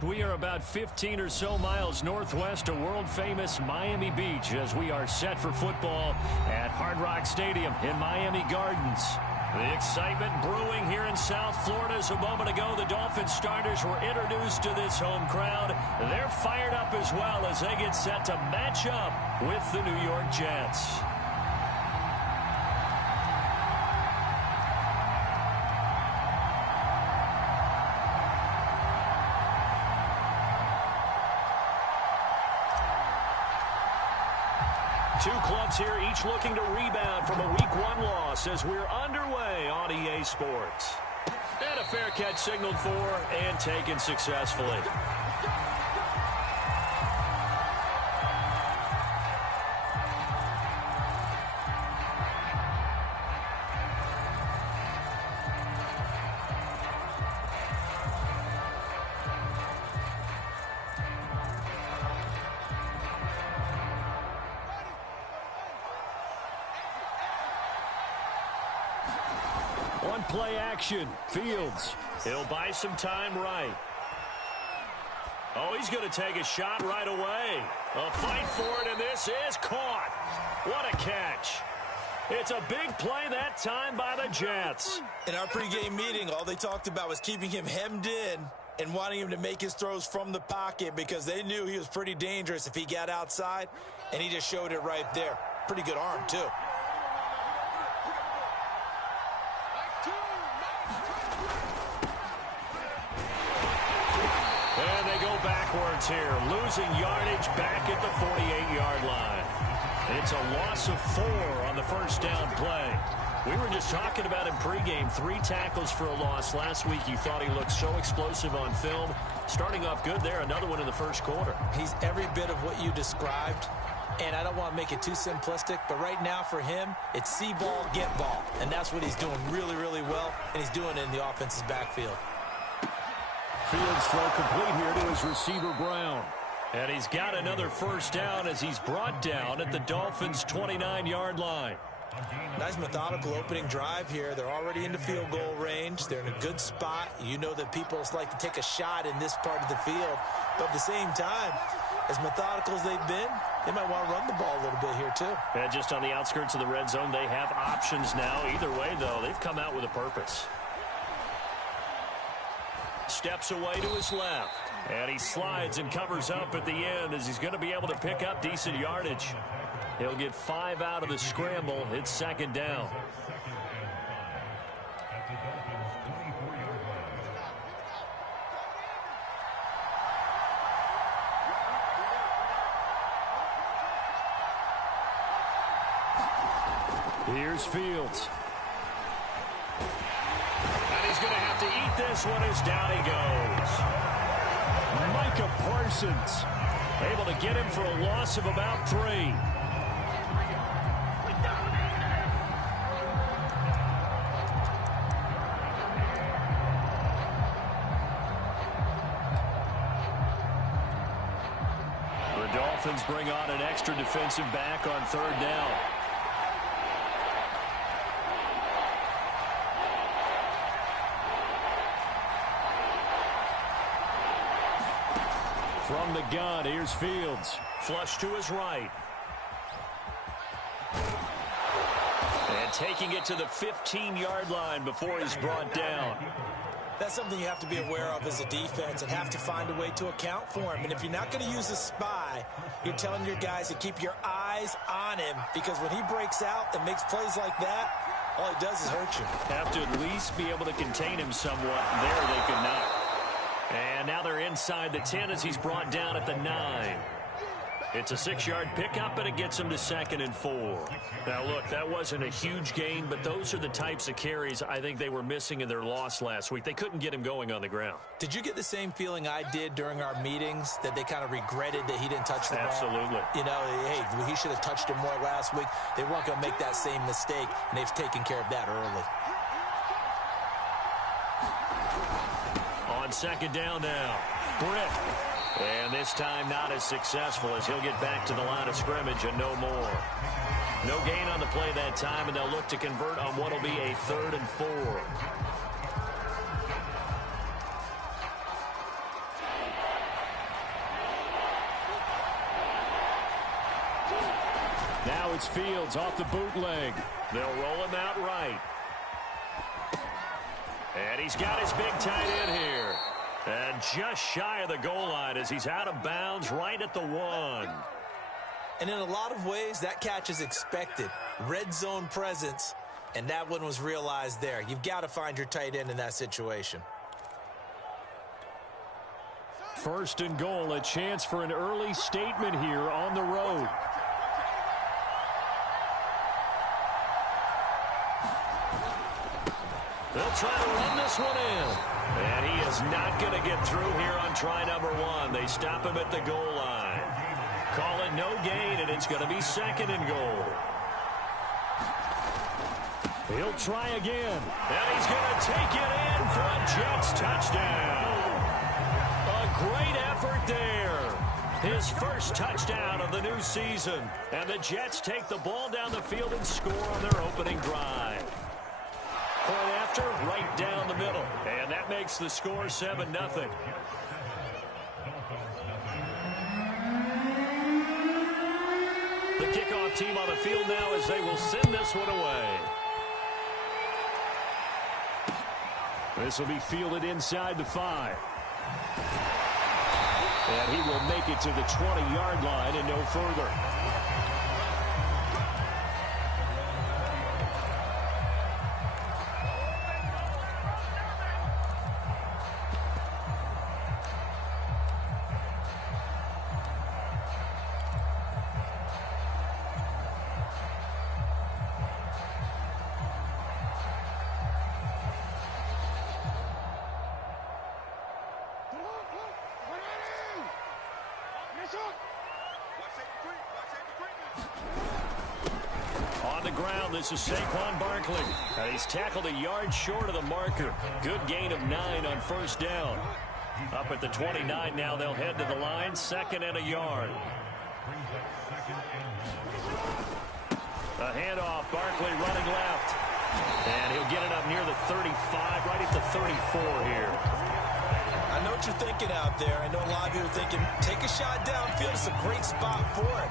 We are about 15 or so miles northwest of world-famous Miami Beach as we are set for football at Hard Rock Stadium in Miami Gardens. The excitement brewing here in South Florida. As a moment ago, the Dolphins starters were introduced to this home crowd. They're fired up as well as they get set to match up with the New York Jets. Two clubs here, each looking to rebound from a Week 1 loss as we're underway on EA Sports. And a fair catch signaled for and taken successfully. One play action. Fields. He'll buy some time right. Oh, he's going to take a shot right away. A fight for it, and this is caught. What a catch. It's a big play that time by the Jets. In our pregame meeting, all they talked about was keeping him hemmed in and wanting him to make his throws from the pocket because they knew he was pretty dangerous if he got outside, and he just showed it right there. Pretty good arm, too. And they go backwards here, losing yardage back at the 48-yard line. It's a loss of 4 on the first down play. We were just talking about him pregame, 3 tackles for a loss. Last week you thought he looked so explosive on film. Starting off good there, another one in the first quarter. He's every bit of what you described, and I don't want to make it too simplistic, but right now for him, it's see ball, get ball. And that's what he's doing really, really well, and he's doing it in the offense's backfield. Fields throw complete here to his receiver, Brown. And he's got another first down as he's brought down at the Dolphins' 29-yard line. Nice methodical opening drive here. They're already into field goal range. They're in a good spot. You know that people like to take a shot in this part of the field. But at the same time, as methodical as they've been, they might want to run the ball a little bit here too. And just on the outskirts of the red zone, they have options now. Either way, though, they've come out with a purpose. Steps away to his left. And he slides and covers up at the end as he's going to be able to pick up decent yardage. He'll get 5 out of the scramble. It's second down. Here's Fields. And he's going to have to eat this one as down he goes. Micah Parsons able to get him for a loss of about 3. The Dolphins bring on an extra defensive back on third down. From the gun, here's Fields. Flush to his right. And taking it to the 15-yard line before he's brought down. That's something you have to be aware of as a defense and have to find a way to account for him. And if you're not going to use a spy, you're telling your guys to keep your eyes on him, because when he breaks out and makes plays like that, all he does is hurt you. Have to at least be able to contain him somewhat. There they could not. And now they're inside the 10 as he's brought down at the 9. It's a 6-yard pickup, and it gets him to 2nd and 4. Now, look, that wasn't a huge gain, but those are the types of carries I think they were missing in their loss last week. They couldn't get him going on the ground. Did you get the same feeling I did during our meetings, that they kind of regretted that he didn't touch the ball? Absolutely. You know, hey, he should have touched him more last week. They weren't going to make that same mistake, and they've taken care of that early. On second down now. Britt. And this time not as successful as he'll get back to the line of scrimmage and no more. No gain on the play that time, and they'll look to convert on what will be a 3rd and 4. Now it's Fields off the bootleg. They'll roll him out right. And he's got his big tight end here. And just shy of the goal line as he's out of bounds right at the 1. And in a lot of ways, that catch is expected. Red zone presence, and that one was realized there. You've got to find your tight end in that situation. 1st and goal, a chance for an early statement here on the road. They'll try to run this one in. And he is not going to get through here on try number 1. They stop him at the goal line. Call it no gain, and it's going to be 2nd and goal. He'll try again. And he's going to take it in for a Jets touchdown. A great effort there. His first touchdown of the new season. And the Jets take the ball down the field and score on their opening drive. Point after, right down the middle. And that makes the score 7-0. The kickoff team on the field now as they will send this one away. This will be fielded inside the 5. And he will make it to the 20-yard line and no further. On the ground, this is Saquon Barkley. And he's tackled a yard short of the marker. Good gain of 9 on 1st down. Up at the 29 now, they'll head to the line. 2nd and a yard. A handoff, Barkley running left. And he'll get it up near the 35, right at the 34 here. I know what you're thinking out there. I know a lot of you are thinking, take a shot downfield. It's a great spot for it.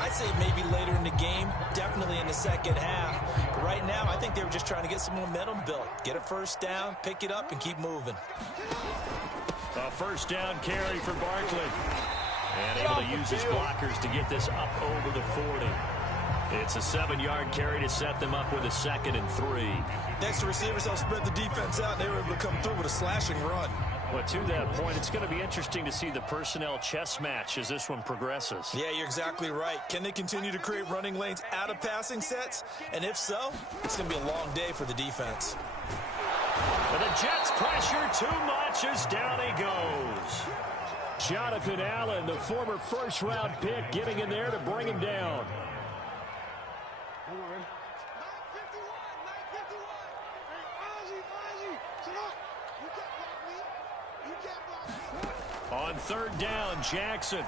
I'd say maybe later in the game, definitely in the 2nd half. But right now, I think they were just trying to get some momentum built. Get a 1st down, pick it up, and keep moving. A 1st down carry for Barkley. And able to use his blockers to get this up over the 40. It's a 7-yard carry to set them up with a 2nd and 3. Next, the receivers help spread the defense out, and they were able to come through with a slashing run. Well, to that point, it's going to be interesting to see the personnel chess match as this one progresses. Yeah, you're exactly right. Can they continue to create running lanes out of passing sets? And if so, it's going to be a long day for the defense. And the Jets pressure too much as down he goes. Jonathan Allen, the former 1st-round pick, getting in there to bring him down. On 3rd down, Jackson.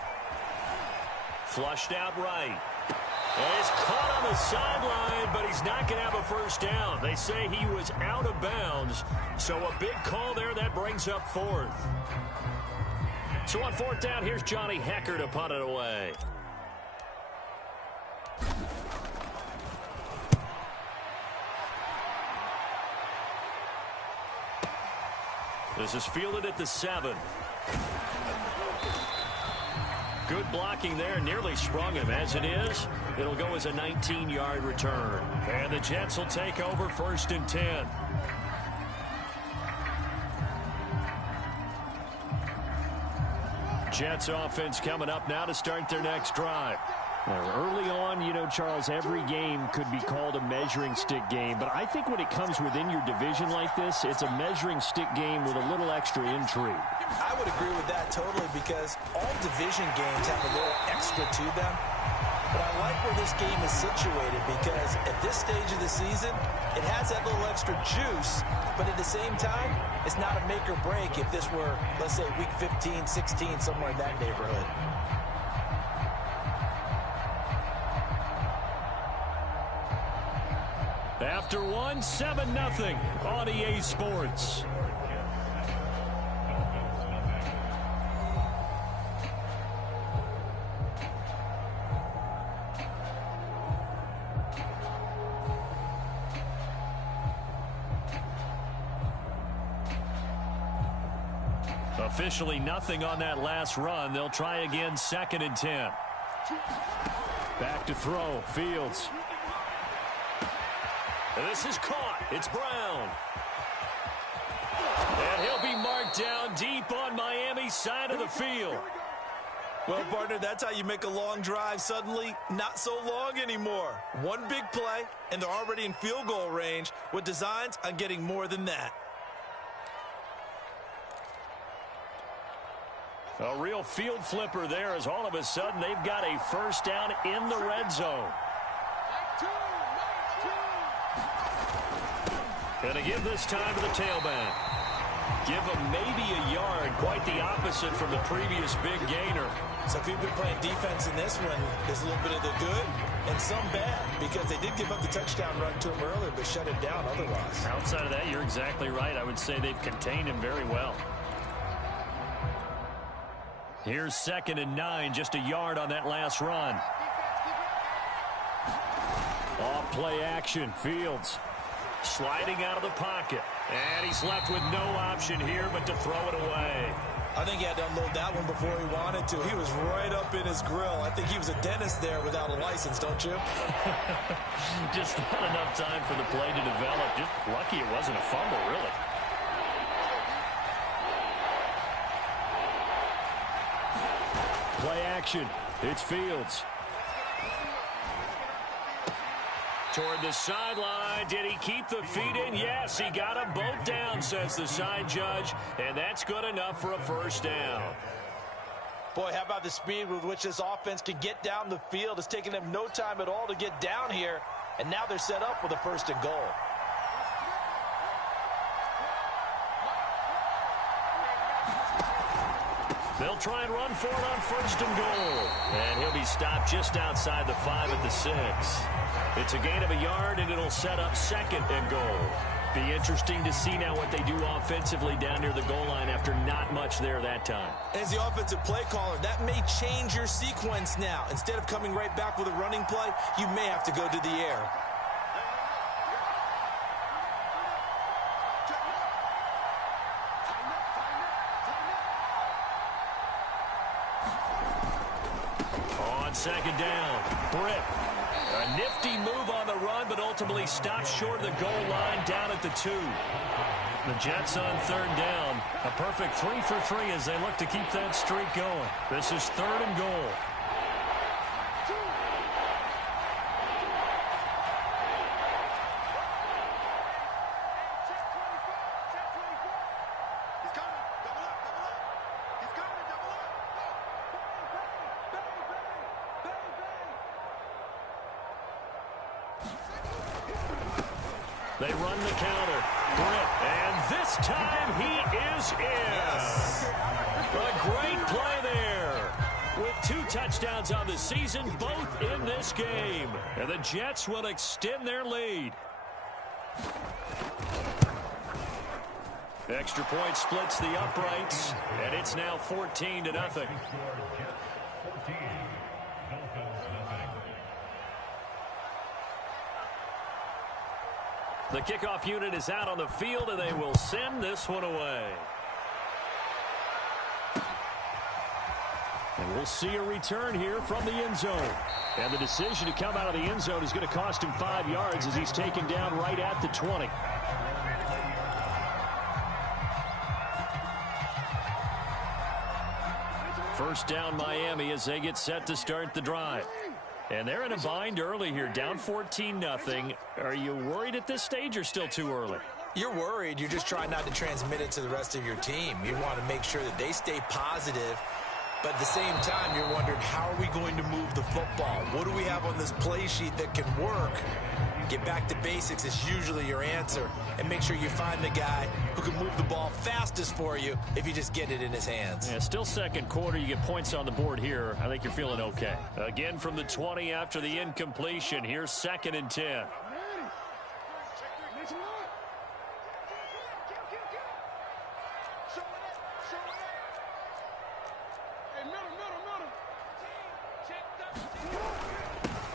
Flushed out right. And he's caught on the sideline, but he's not going to have a 1st down. They say he was out of bounds, so a big call there that brings up 4th. So on 4th down, here's Johnny Hecker to punt it away. This is fielded at the 7. Good blocking there, nearly sprung him. As it is, it'll go as a 19-yard return. And the Jets will take over 1st and 10. Jets offense coming up now to start their next drive. Early on, you know, Charles, every game could be called a measuring stick game. But I think when it comes within your division like this, it's a measuring stick game with a little extra intrigue. I would agree with that totally because all division games have a little extra to them. But I like where this game is situated because at this stage of the season, it has that little extra juice, but at the same time, it's not a make or break if this were, let's say, week 15, 16, somewhere in that neighborhood. After one, 7-0 on EA Sports. Officially nothing on that last run. They'll try again, 2nd and 10. Back to throw, Fields. And this is caught. It's Brown. And he'll be marked down deep on Miami's side of the field. Well, partner, that's how you make a long drive suddenly not so long anymore. One big play, and they're already in field goal range with designs on getting more than that. A real field flipper there as all of a sudden they've got a first down in the red zone. Going to give this time to the tailback. Give him maybe a yard, quite the opposite from the previous big gainer. So if you've been playing defense in this one, there's a little bit of the good and some bad because they did give up the touchdown run to him earlier but shut it down otherwise. Outside of that, you're exactly right. I would say they've contained him very well. Here's 2nd and 9, just a yard on that last run. Off play action, Fields. Sliding out of the pocket. And he's left with no option here but to throw it away. I think he had to unload that one before he wanted to. He was right up in his grill. I think he was a dentist there without a license, don't you? Just not enough time for the play to develop. Just lucky it wasn't a fumble, really. Play action. It's Fields. Toward the sideline. Did he keep the feet in? Yes, he got them both down, says the side judge. And that's good enough for a first down. Boy, how about the speed with which this offense can get down the field? It's taken them no time at all to get down here. And now they're set up with a 1st and goal. They'll try and run for it on 1st and goal. And he'll be stopped just outside the 5 at the 6. It's a gain of a yard, and it'll set up 2nd and goal. Be interesting to see now what they do offensively down near the goal line after not much there that time. As the offensive play caller, that may change your sequence now. Instead of coming right back with a running play, you may have to go to the air. On 2nd down, Britt. A nifty move on the run, but ultimately stopped short of the goal line down at the 2. The Jets on 3rd down. A perfect 3 for 3 as they look to keep that streak going. This is 3rd and goal. They run the counter. Britt, and this time he is in. Yes. A great play there. With 2 touchdowns on the season, both in this game. And the Jets will extend their lead. Extra point splits the uprights, and it's now 14-0. The kickoff unit is out on the field, and they will send this one away. And we'll see a return here from the end zone. And the decision to come out of the end zone is going to cost him 5 yards as he's taken down right at the 20. First down Miami as they get set to start the drive. And they're in a bind early here, down 14-0. Are you worried at this stage or still too early? You're worried. You're just trying not to transmit it to the rest of your team. You want to make sure that they stay positive But at the same time, you're wondering, how are we going to move the football? What do we have on this play sheet that can work? Get back to basics is usually your answer. And make sure you find the guy who can move the ball fastest for you if you just get it in his hands. Yeah, still second quarter. You get points on the board here. I think you're feeling okay. Again from the 20 after the incompletion. Here's 2nd and 10.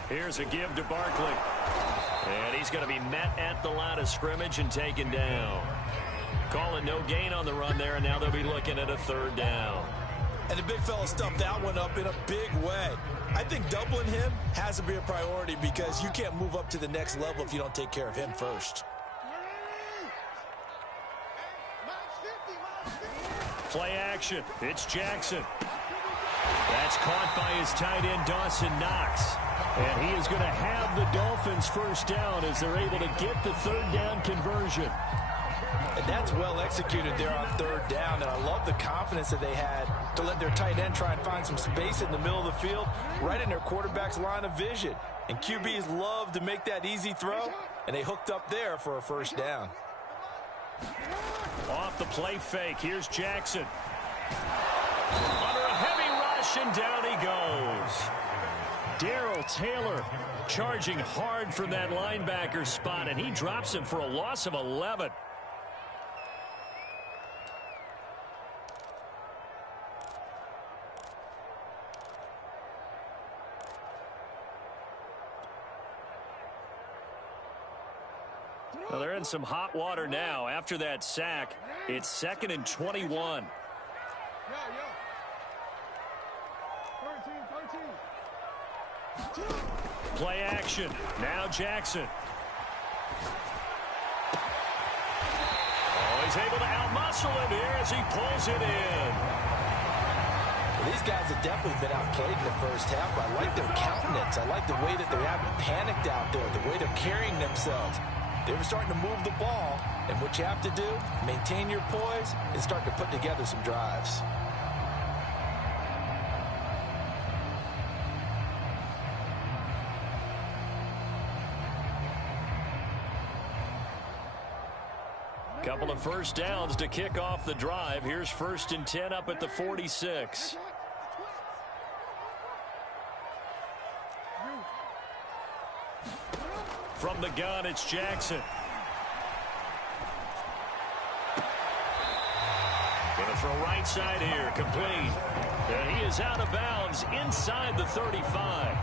Here's a give to Barkley. And he's going to be met at the line of scrimmage and taken down. Calling no gain on the run there, and now they'll be looking at a 3rd down. And the big fella stuffed that one up in a big way. I think doubling him has to be a priority because you can't move up to the next level if you don't take care of him first. Play action. It's Jackson. That's caught by his tight end, Dawson Knox. And he is going to have the Dolphins 1st down as they're able to get the 3rd down conversion. And that's well executed there on 3rd down. And I love the confidence that they had to let their tight end try and find some space in the middle of the field, right in their quarterback's line of vision. And QBs love to make that easy throw, and they hooked up there for a 1st down. Off the play fake, here's Jackson. Under a heavy rush, and down he goes. Darrell Taylor charging hard from that linebacker spot, and he drops him for a loss of 11. Well, they're in some hot water now. After that sack, it's 2nd and 21. Play action. Now Jackson. Oh, he's able to outmuscle him here as he pulls it in. Well, these guys have definitely been outplayed in the 1st half. I like their countenance. I like the way that they haven't panicked out there, the way they're carrying themselves. They were starting to move the ball, and what you have to do, maintain your poise and start to put together some drives. Couple of 1st downs to kick off the drive. Here's 1st and 10 up at the 46. From the gun, it's Jackson. Going to throw right side here, complete. And he is out of bounds inside the 35.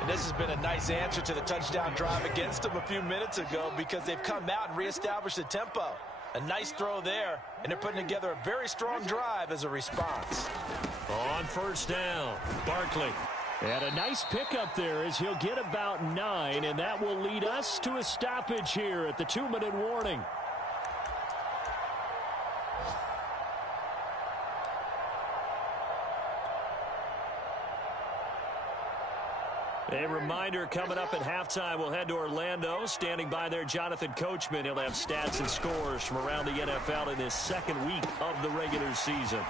And this has been a nice answer to the touchdown drive against them a few minutes ago because they've come out and reestablished the tempo. A nice throw there, and they're putting together a very strong drive as a response. On 1st down, Barkley. And a nice pickup there as he'll get about 9, and that will lead us to a stoppage here at the 2-minute warning. A reminder coming up at halftime, we'll head to Orlando. Standing by there, Jonathan Coachman. He'll have stats and scores from around the NFL in this 2nd week of the regular season.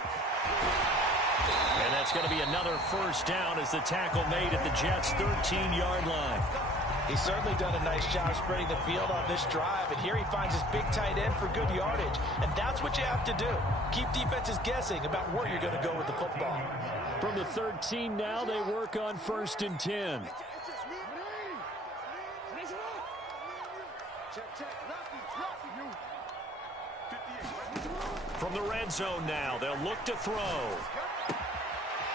And that's going to be another 1st down as the tackle made at the Jets' 13-yard line. He's certainly done a nice job spreading the field on this drive, and here he finds his big tight end for good yardage. And that's what you have to do. Keep defenses guessing about where you're going to go with the football. From the 13 now, they work on 1st and 10. From the red zone now, they'll look to throw.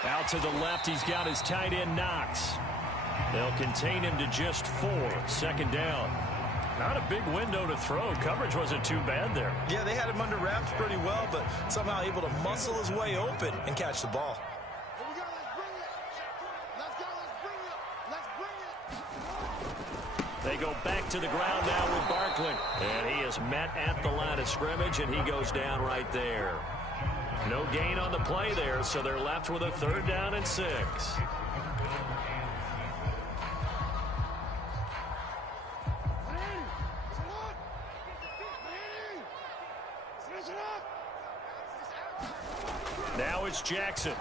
Out to the left, he's got his tight end, Knox. They'll contain him to just 4. 2nd down. Not a big window to throw. Coverage wasn't too bad there. Yeah, they had him under wraps pretty well, but somehow able to muscle his way open and catch the ball. They go back to the ground now with Barkley. And he is met at the line of scrimmage, and he goes down right there. No gain on the play there, so they're left with a 3rd down and 6. Now it's Jackson.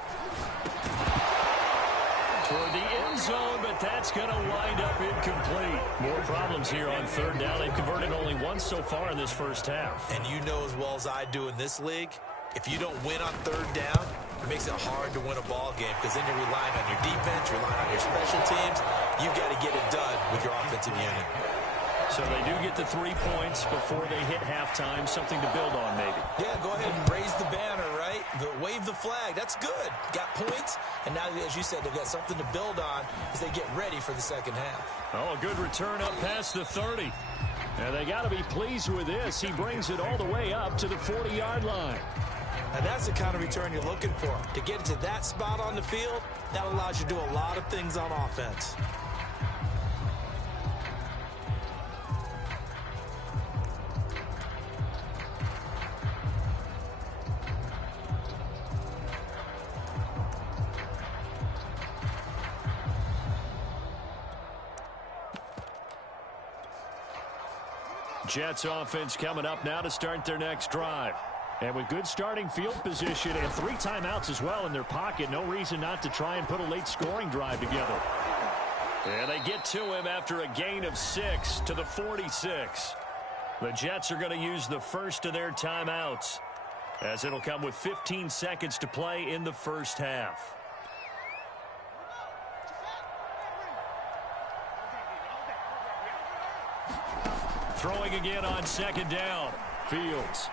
Toward the end zone, but that's going to wind up incomplete. More problems here on third down. They've converted only once so far in this first half. And you know as well as I do in this league, if you don't win on third down, it makes it hard to win a ball game because then you're relying on your defense, you're relying on your special teams. You've got to get it done with your offensive unit. So they do get the 3 points before they hit halftime, something to build on maybe. Yeah, go ahead and raise the banner, right? Wave the flag. That's good. Got points, and now, as you said, they've got something to build on as they get ready for the second half. Oh, a good return up past the 30. And they got to be pleased with this. He brings it all the way up to the 40-yard line. And that's the kind of return you're looking for. To get it to that spot on the field, that allows you to do a lot of things on offense. Jets offense coming up now to start their next drive. And with good starting field position and 3 timeouts as well in their pocket, no reason not to try and put a late scoring drive together. And they get to him after a gain of 6 to the 46. The Jets are going to use the first of their timeouts, as it'll come with 15 seconds to play in the first half. Throwing again on second down. Fields.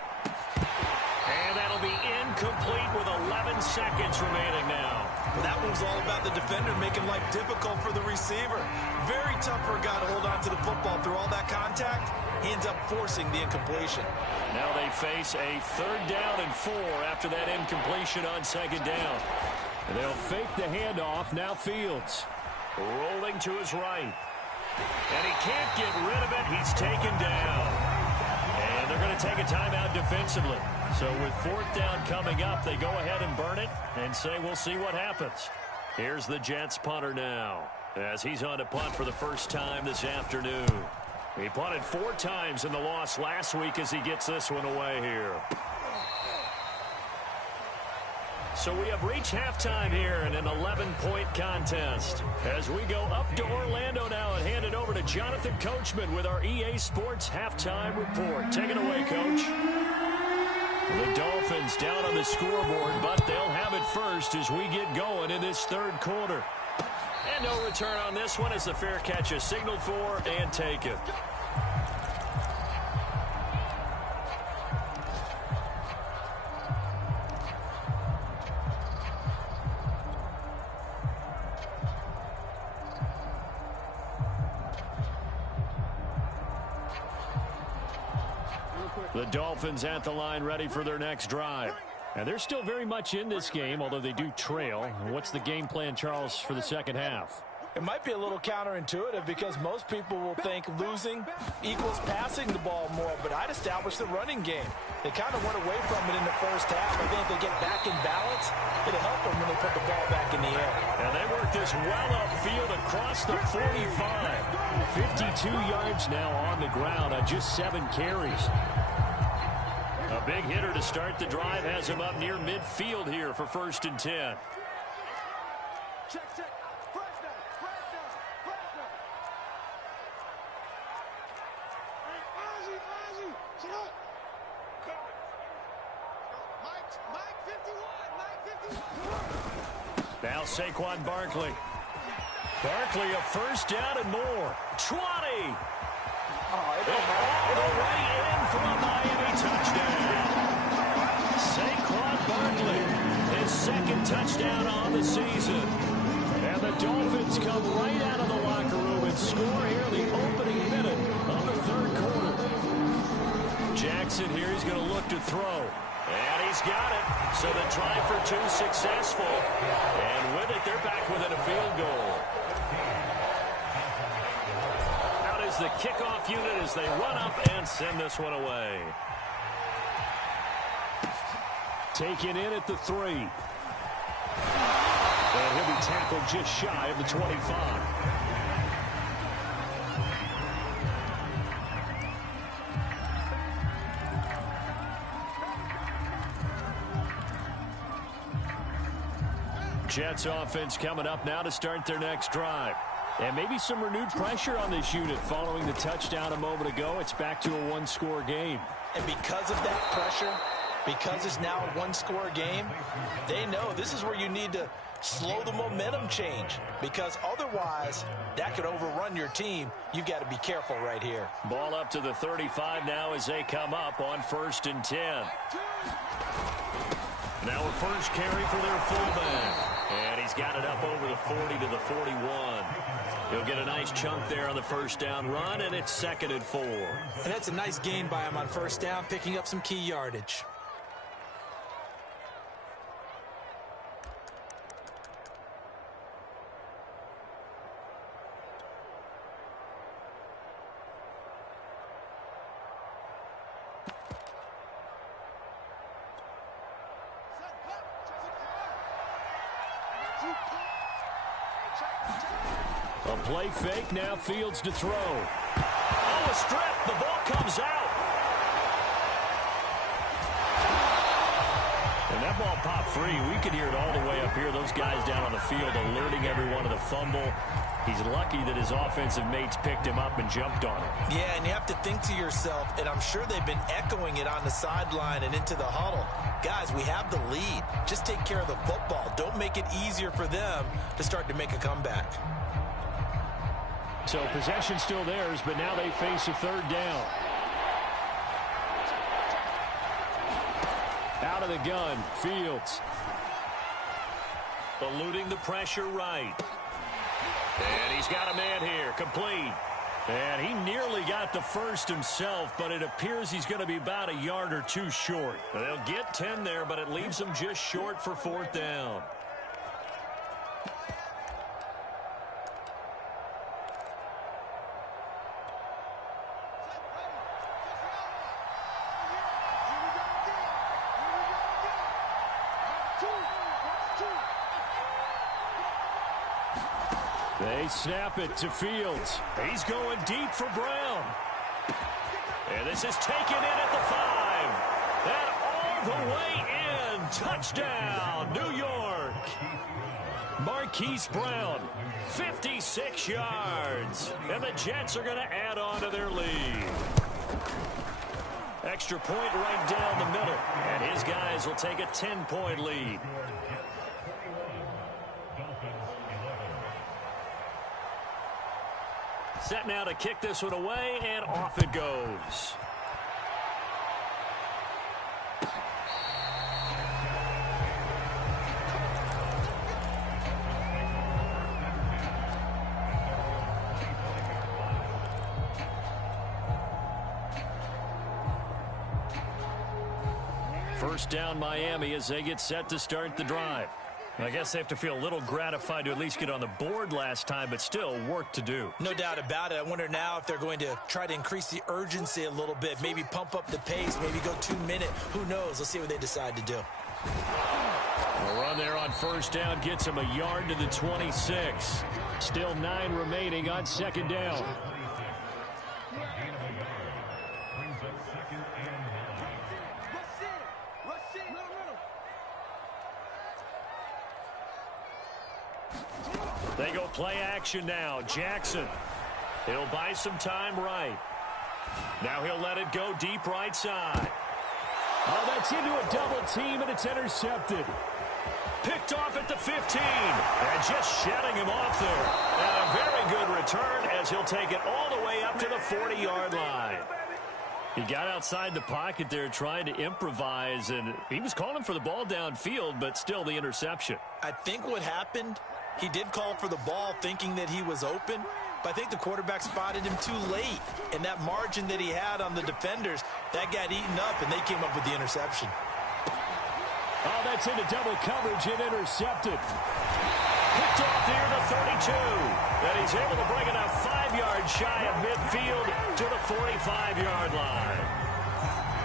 And that'll be incomplete with 11 seconds remaining now. That one's all about the defender making life difficult for the receiver. Very tough for a guy to hold on to the football through all that contact. He ends up forcing the incompletion. Now they face a 3rd down and 4 after that incompletion on second down. And they'll fake the handoff. Now Fields rolling to his right. And he can't get rid of it. He's taken down. And they're going to take a timeout defensively. So with 4th down coming up, they go ahead and burn it and say we'll see what happens. Here's the Jets punter now as he's on to punt for the first time this afternoon. He punted 4 times in the loss last week as he gets this one away here. So we have reached halftime here in an 11-point contest. As we go up to Orlando now and hand it over to Jonathan Coachman with our EA Sports Halftime Report. Take it away, Coach. The Dolphins down on the scoreboard, but they'll have it first as we get going in this 3rd quarter. And no return on this one as the fair catch is signaled for and taken. The Dolphins at the line ready for their next drive. And they're still very much in this game, although they do trail. What's the game plan, Charles, for the second half? It might be a little counterintuitive because most people will think losing equals passing the ball more, but I'd establish the running game. They kind of went away from it in the first half. I think if they get back in balance, it'll help them when they put the ball back in the air. And they work this well upfield across the 45. 52 yards now on the ground on just 7 carries. A big hitter to start the drive has him up near midfield here for 1st and 10. Check. Fresh down. Ozzy. Sit up. Mike 51. Now Saquon Barkley. Barkley a 1st down and more. 20. All right in for a Miami touchdown. Saquon Barkley, his 2nd touchdown on the season. And the Dolphins come right out of the locker room and score here in the opening minute of the 3rd quarter. Jackson here, he's going to look to throw. And he's got it. So the try for 2 successful. And with it, they're back within a field goal. The kickoff unit as they run up and send this one away. Taken in at the 3. And he'll be tackled just shy of the 25. Jets offense coming up now to start their next drive. And maybe some renewed pressure on this unit following the touchdown a moment ago. It's back to a one-score game. And because of that pressure, because it's now a one-score game, they know this is where you need to slow the momentum change, because otherwise that could overrun your team. You've got to be careful right here. Ball up to the 35 now as they come up on 1st and 10. Now a first carry for their fullback. And he's got it up over the 40 to the 41. He'll get a nice chunk there on the first down run, and it's 2nd and 4. And that's a nice gain by him on first down, picking up some key yardage. A play fake, now Fields to throw. Oh, a strip. The ball comes out. And that ball popped free. We could hear it all the way up here. Those guys down on the field alerting everyone of the fumble. He's lucky that his offensive mates picked him up and jumped on him. Yeah, and you have to think to yourself, and I'm sure they've been echoing it on the sideline and into the huddle. Guys, we have the lead. Just take care of the football. Don't make it easier for them to start to make a comeback. So possession still theirs, but now they face a 3rd down. Out of the gun, Fields. Eluding the pressure right. And he's got a man here, complete. And he nearly got the first himself, but it appears he's going to be about a yard or two short. They'll get 10 there, but it leaves them just short for 4th down. They snap it to Fields. He's going deep for Brown. And this is taken in at the 5. And all the way in. Touchdown, New York. Marquise Brown, 56 yards. And the Jets are going to add on to their lead. Extra point right down the middle. And his guys will take a 10-point lead. Set now to kick this one away, and off it goes. First down Miami as they get set to start the drive. I guess they have to feel a little gratified to at least get on the board last time, but still work to do. No doubt about it. I wonder now if they're going to try to increase the urgency a little bit, maybe pump up the pace, maybe go 2-minute. Who knows? Let's see what they decide to do. A run there on first down gets him a yard to the 26. Still 9 remaining on 2nd down. They go play action now. Jackson. He'll buy some time right. Now he'll let it go deep right side. Oh, that's into a double team, and it's intercepted. Picked off at the 15. And just shutting him off there. And a very good return as he'll take it all the way up to the 40-yard line. He got outside the pocket there trying to improvise, and he was calling for the ball downfield, but still the interception. I think what happened, he did call for the ball thinking that he was open, but I think the quarterback spotted him too late. And that margin that he had on the defenders, that got eaten up, and they came up with the interception. Oh, that's into double coverage and intercepted. Picked off near the 32. And he's able to bring it up 5 yards shy of midfield to the 45-yard line.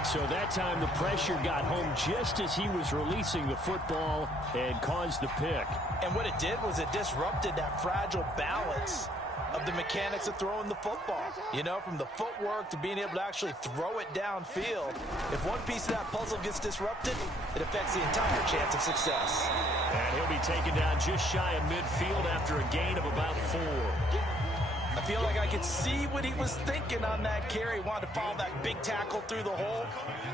So that time the pressure got home just as he was releasing the football and caused the pick. And what it did was it disrupted that fragile balance of the mechanics of throwing the football. You know, from the footwork to being able to actually throw it downfield. If one piece of that puzzle gets disrupted, it affects the entire chance of success. And he'll be taken down just shy of midfield after a gain of about 4. I feel like I could see what he was thinking on that carry. Wanted to follow that big tackle through the hole.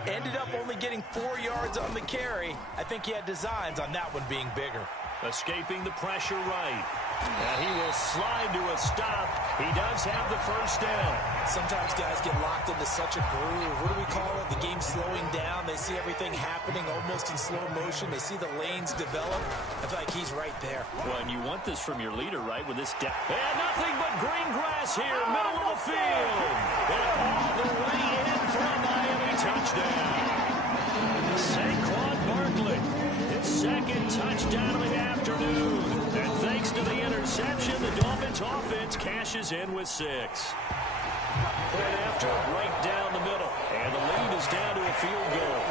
Ended up only getting 4 yards on the carry. I think he had designs on that one being bigger. Escaping the pressure right. And he will slide to a stop. He does have the first down. Sometimes guys get locked into such a groove. What do we call it? The game's slowing down. They see everything happening almost in slow motion. They see the lanes develop. I feel like he's right there. Well, and you want this from your leader, right? With this depth. And nothing but green grass here, middle of the field. And all the way in for a Miami touchdown. Saquon Barkley, his second touchdown of the afternoon. And thanks to the interception, the Dolphins offense cashes in with 6. And after right down the middle. And the lead is down to a field goal.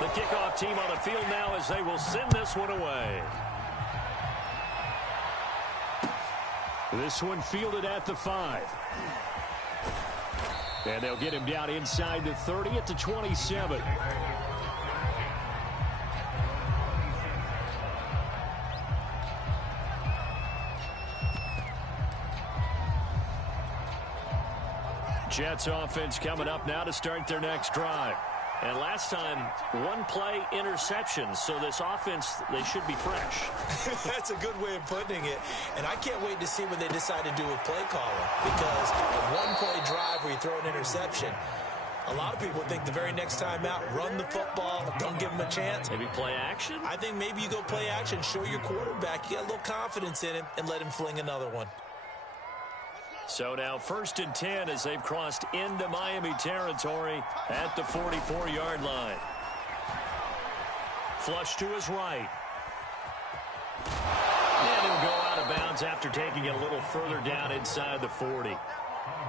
The kickoff team on the field now as they will send this one away. This one fielded at the 5. And they'll get him down inside the 30 at the 27. Jets offense coming up now to start their next drive. And last time, 1 play interception. So this offense, they should be fresh. That's a good way of putting it. And I can't wait to see what they decide to do with play calling. Because a 1-play drive where you throw an interception, a lot of people think the very next time out, run the football, don't give them a chance. Maybe play action? I think maybe you go play action, show your quarterback, you got a little confidence in him, and let him fling another one. So now 1st and 10 as they've crossed into Miami territory at the 44-yard line. Flush to his right. And he'll go out of bounds after taking it a little further down inside the 40.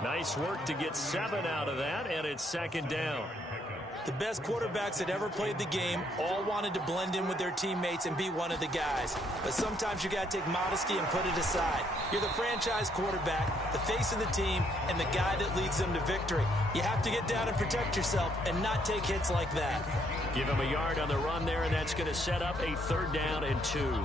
Nice work to get 7 out of that, and it's 2nd down. The best quarterbacks that ever played the game all wanted to blend in with their teammates and be one of the guys. But sometimes you got to take modesty and put it aside. You're the franchise quarterback, the face of the team, and the guy that leads them to victory. You have to get down and protect yourself and not take hits like that. Give him a yard on the run there, and that's going to set up a 3rd down and 2.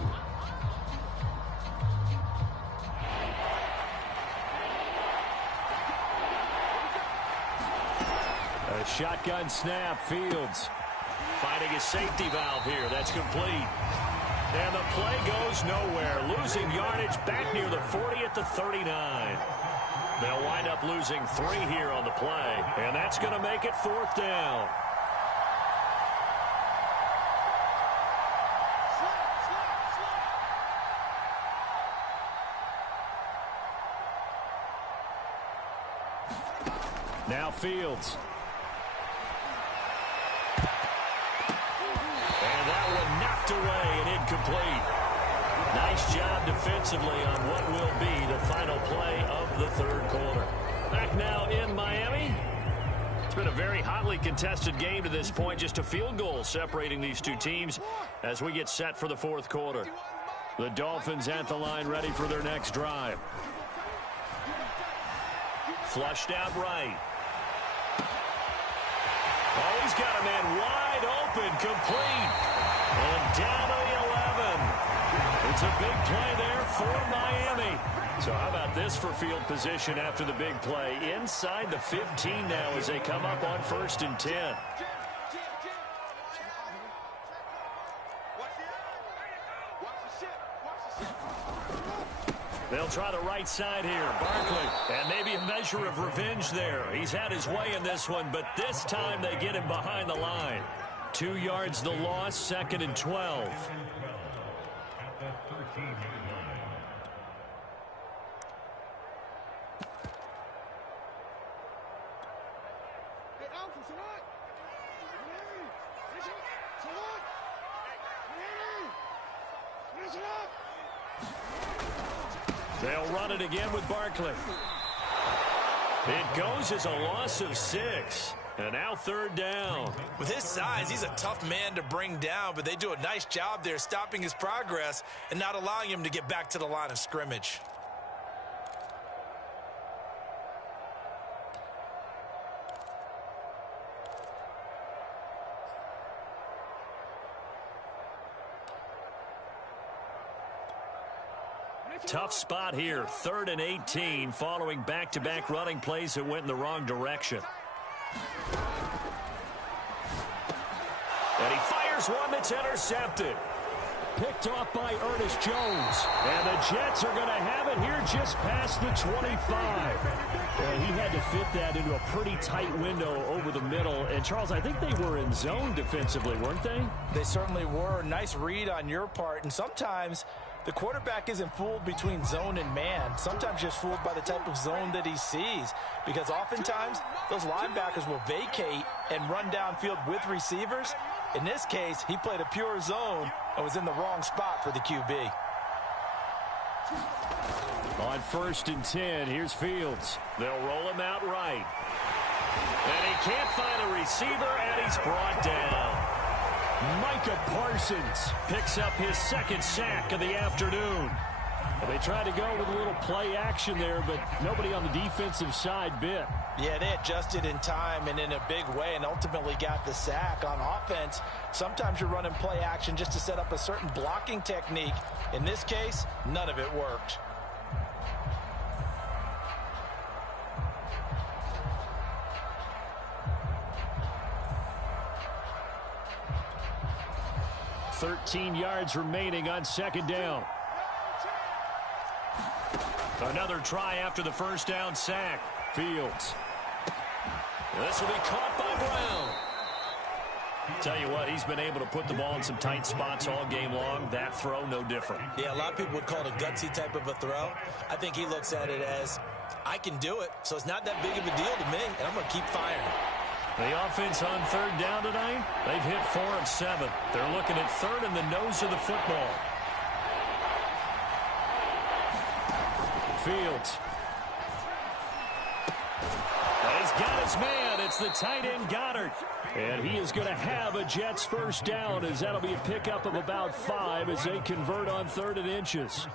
A shotgun snap, Fields finding his safety valve here. That's complete. And the play goes nowhere. Losing yardage back near the 40 at the 39. They'll wind up losing 3 here on the play. And that's going to make it 4th down. Now Fields. Away and incomplete. Nice job defensively on what will be the final play of the 3rd quarter. Back now in Miami. It's been a very hotly contested game to this point. Just a field goal separating these two teams as we get set for the 4th quarter. The Dolphins at the line ready for their next drive. Flushed out right. Oh, he's got a man wide open, complete. And down to the 11. It's a big play there for Miami. So how about this for field position after the big play? Inside the 15 now as they come up on 1st and 10. They'll try the right side here. Barkley. And maybe a measure of revenge there. He's had his way in this one, but this time they get him behind the line. 2 yards the loss, 2nd and 12. They'll run it again with Barkley. It goes as a loss of 6. And now third down. With his size, he's a tough man to bring down, but they do a nice job there stopping his progress and not allowing him to get back to the line of scrimmage. Tough spot here, 3rd and 18, following back-to-back running plays that went in the wrong direction. And he fires one that's intercepted. Picked off by Ernest Jones. And the Jets are going to have it here just past the 25. He had to fit that into a pretty tight window over the middle. And, Charles, I think they were in zone defensively, weren't they? They certainly were. Nice read on your part. And sometimes the quarterback isn't fooled between zone and man. Sometimes just fooled by the type of zone that he sees. Because oftentimes, those linebackers will vacate and run downfield with receivers. In this case, he played a pure zone and was in the wrong spot for the QB. On 1st and 10, here's Fields. They'll roll him out right. And he can't find a receiver, and he's brought down. Micah Parsons picks up his 2nd sack of the afternoon. They tried to go with a little play action there, but nobody on the defensive side bit. Yeah, they adjusted in time and in a big way and ultimately got the sack. On offense, sometimes you're running play action just to set up a certain blocking technique. In this case, none of it worked. $13 yards remaining on 2nd down. Another try after the 1st down sack. Fields. This will be caught by Brown. Tell you what, he's been able to put the ball in some tight spots all game long. That throw, no different. Yeah, a lot of people would call it a gutsy type of a throw. I think he looks at it as, I can do it, so it's not that big of a deal to me, and I'm going to keep firing. The offense on 3rd down tonight, they've hit 4 of 7. They're looking at 3rd in the nose of the football. Fields. He's got his man. It's the tight end Goddard. And he is going to have a Jets 1st down, as that'll be a pickup of about 5 as they convert on 3rd and inches.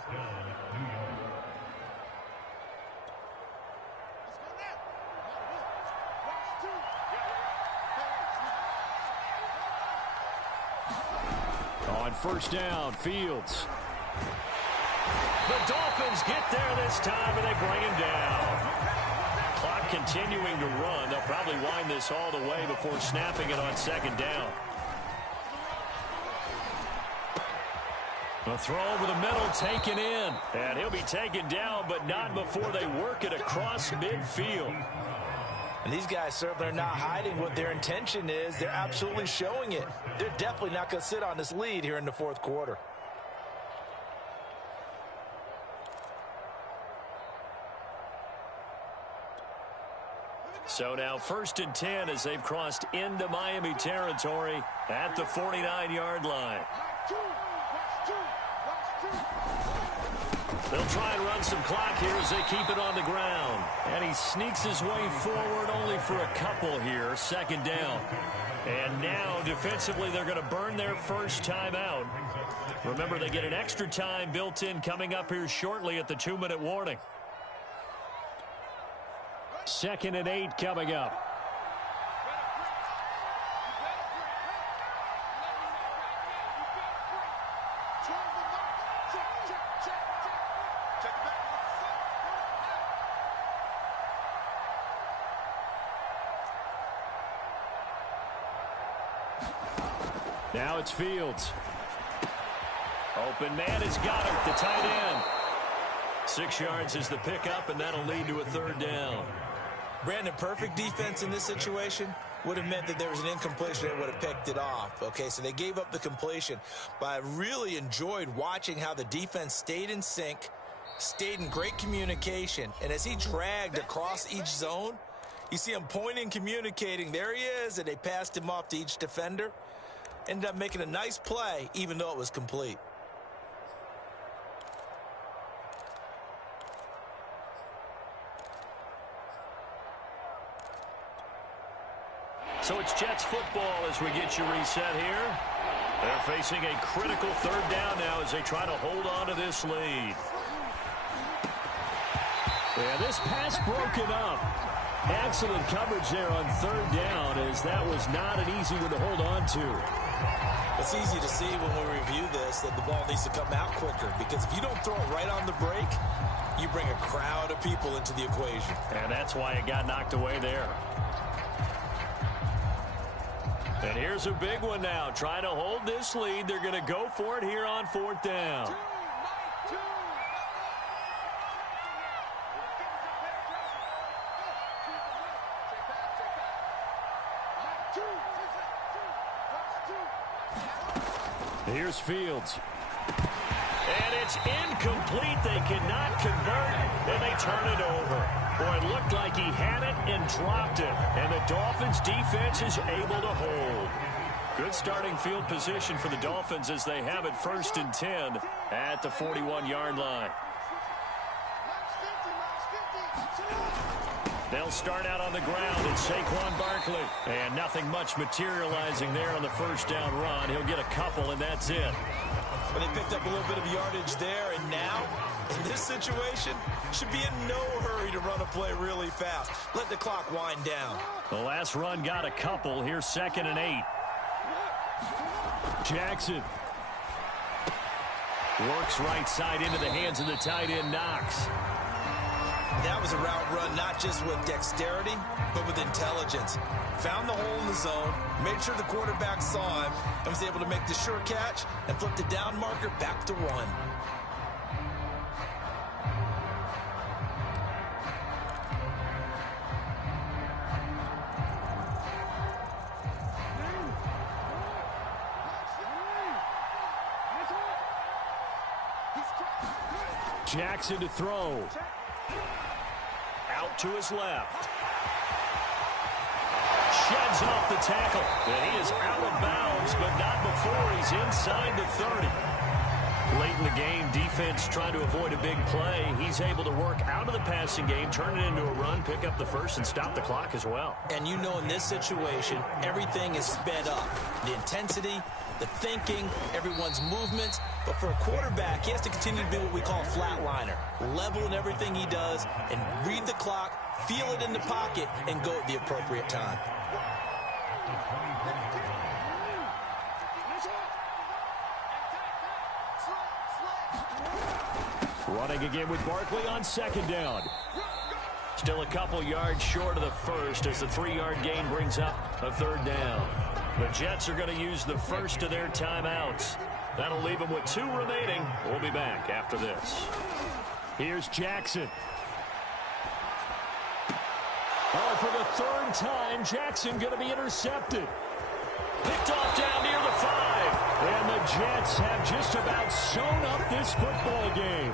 On 1st down, Fields. The Dolphins get there this time, and they bring him down. Clock continuing to run. They'll probably wind this all the way before snapping it on 2nd down. A throw over the middle, taken in. And he'll be taken down, but not before they work it across midfield. And these guys certainly are not hiding what their intention is. They're absolutely showing it. They're definitely not going to sit on this lead here in the 4th quarter. So now 1st and 10 as they've crossed into Miami territory at the 49-yard line. They'll try and run some clock here as they keep it on the ground. And he sneaks his way forward only for a couple here. 2nd down. And now defensively they're going to burn their 1st time out. Remember, they get an extra time built in coming up here shortly at the 2-minute warning. 2nd and 8 coming up. Now it's Fields. Open man is Goddard, the tight end. 6 yards is the pickup, and that'll lead to a 3rd down. Brandon, perfect defense in this situation would have meant that there was an incompletion that would have picked it off. Okay, so they gave up the completion. But I really enjoyed watching how the defense stayed in sync, stayed in great communication. And as he dragged across each zone, you see him pointing, communicating. There he is, and they passed him off to each defender. Ended up making a nice play, even though it was complete. Jets football as we get you reset here. They're facing a critical third down now as they try to hold on to this lead. Yeah, this pass broken up. Excellent coverage there on third down, as that was not an easy one to hold on to. It's easy to see when we review this that the ball needs to come out quicker, because if you don't throw it right on the break, you bring a crowd of people into the equation. And that's why it got knocked away there. And here's a big one now. Trying to hold this lead. They're going to go for it here on fourth down. Here's Fields. And it's incomplete. They cannot convert, and they turn it over. Boy, it looked like he had it and dropped it. And the Dolphins' defense is able to hold. Good starting field position for the Dolphins as they have it 1st and 10 at the 41-yard line. They'll start out on the ground. It's Saquon Barkley. And nothing much materializing there on the first down run. He'll get a couple, and that's it. But they picked up a little bit of yardage there, and now, in this situation, should be in no hurry to run a play really fast. Let the clock wind down. The last run got a couple. Here's 2nd and 8. Jackson works right side into the hands of the tight end, Knox. That was a route run not just with dexterity, but with intelligence. Found the hole in the zone, made sure the quarterback saw him, and was able to make the sure catch and flip the down marker back to 1. Jackson to throw. Out to his left. Sheds off the tackle. And he is out of bounds, but not before he's inside the 30. Late in the game, defense trying to avoid a big play. He's able to work out of the passing game, turn it into a run, pick up the first, and stop the clock as well. And you know in this situation, everything is sped up. The intensity, the thinking, everyone's movements. But for a quarterback, he has to continue to be what we call a flatliner. Level in everything he does and read the clock, feel it in the pocket, and go at the appropriate time. Running again with Barkley on 2nd down. Still a couple yards short of the first as the 3-yard gain brings up a 3rd down. The Jets are going to use the first of their timeouts. That'll leave them with 2 remaining. We'll be back after this. Here's Jackson. Oh, for the 3rd time, Jackson going to be intercepted. Picked off down near the 5. And the Jets have just about sewn up this football game.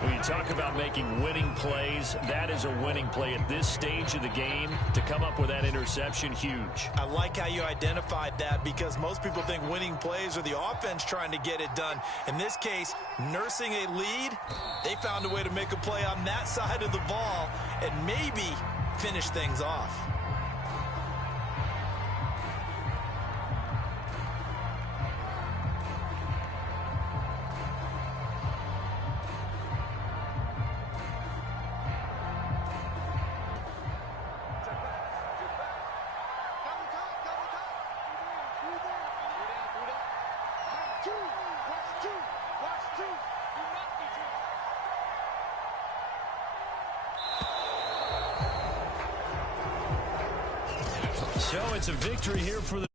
When you talk about making winning plays, that is a winning play at this stage of the game. To come up with that interception, huge. I like how you identified that, because most people think winning plays are the offense trying to get it done. In this case, nursing a lead, they found a way to make a play on that side of the ball and maybe finish things off. So it's a victory here for the